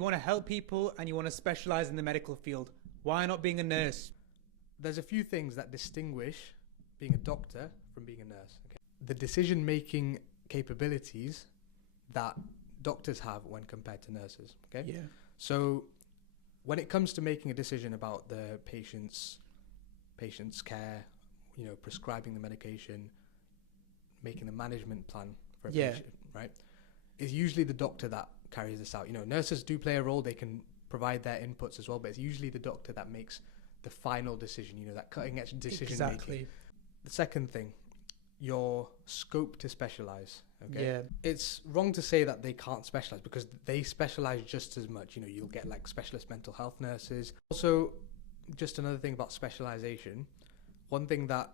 You want to help people and you want to specialize in the medical field. Why not being a nurse? There's a few things that distinguish being a doctor from being a nurse. Okay? The decision-making capabilities that doctors have when compared to nurses. Okay. Yeah. So when it comes to making a decision about the patient's care, prescribing the medication, making the management plan for a patient, right? It's usually the doctor that carries this out. Nurses do play a role. They can provide their inputs as well, but it's usually the doctor that makes the final decision, that cutting edge decision making. The second thing, your scope to specialize. Okay. Yeah. It's wrong to say that they can't specialize because they specialize just as much. You'll get like specialist mental health nurses. Also, just another thing about specialization, one thing that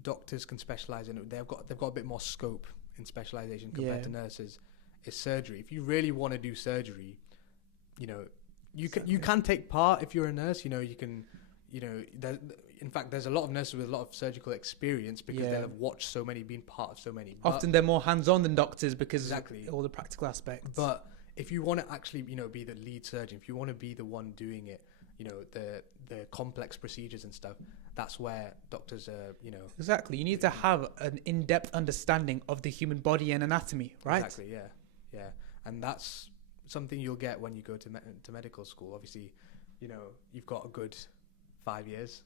doctors can specialize in, they've got a bit more scope in specialization compared to nurses, is surgery. If you really want to do surgery, you can take part if you're a nurse. You can, in fact, there's a lot of nurses with a lot of surgical experience because they'll have watched so many, been part of so many. Often they're more hands-on than doctors because exactly all the practical aspects. But if you want to actually, be the lead surgeon, if you want to be the one doing it, the complex procedures and stuff, that's where doctors are, Exactly. You need to have an in-depth understanding of the human body and anatomy, right? Exactly, yeah. And that's something you'll get when you go to medical school. Obviously, you've got a good 5 years